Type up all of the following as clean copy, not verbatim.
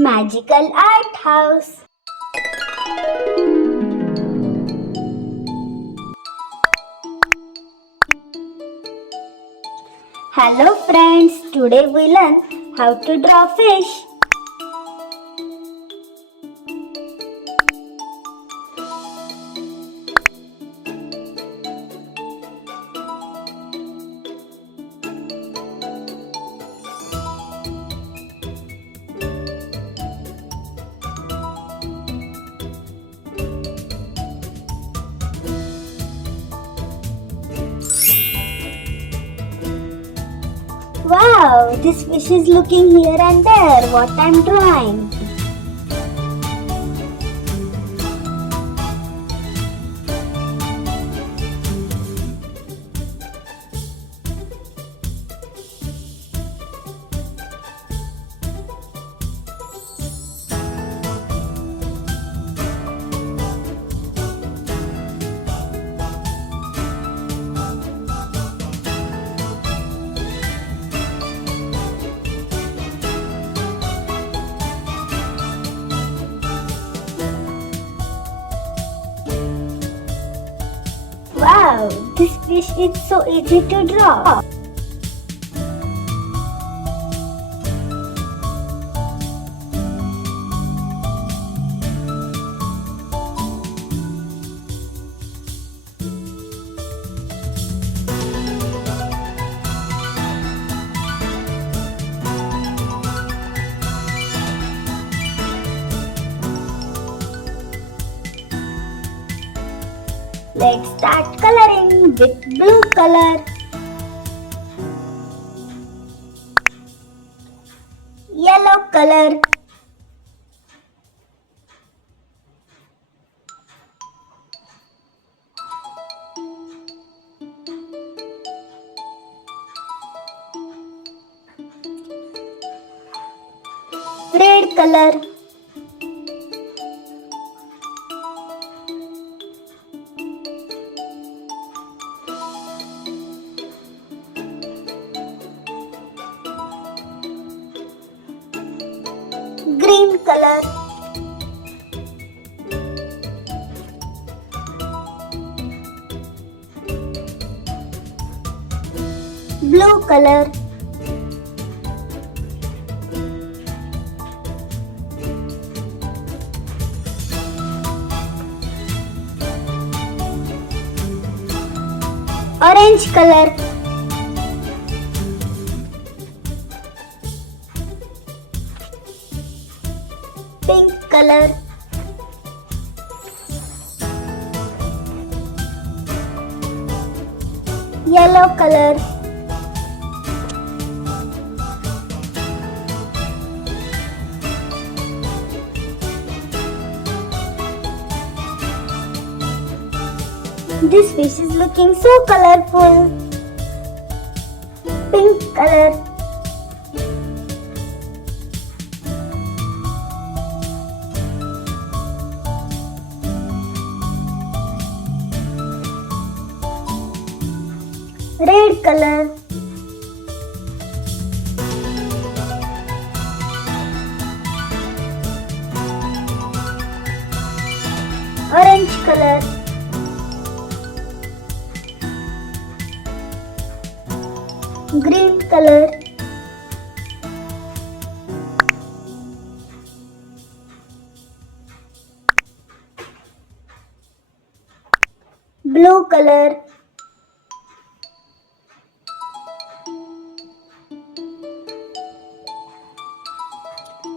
Magical Art House. Hello friends, today we learn how to draw fish. Wow, this fish is looking here and there. What I'm drawing. Wow, this fish is so easy to draw. Let's start coloring with blue color, yellow color, red color, green color, blue color, orange color, pink color, yellow color, this fish is looking so colorful, pink color, red color, orange color, green color, blue color.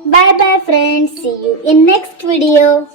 Bye bye friends, see you in next video.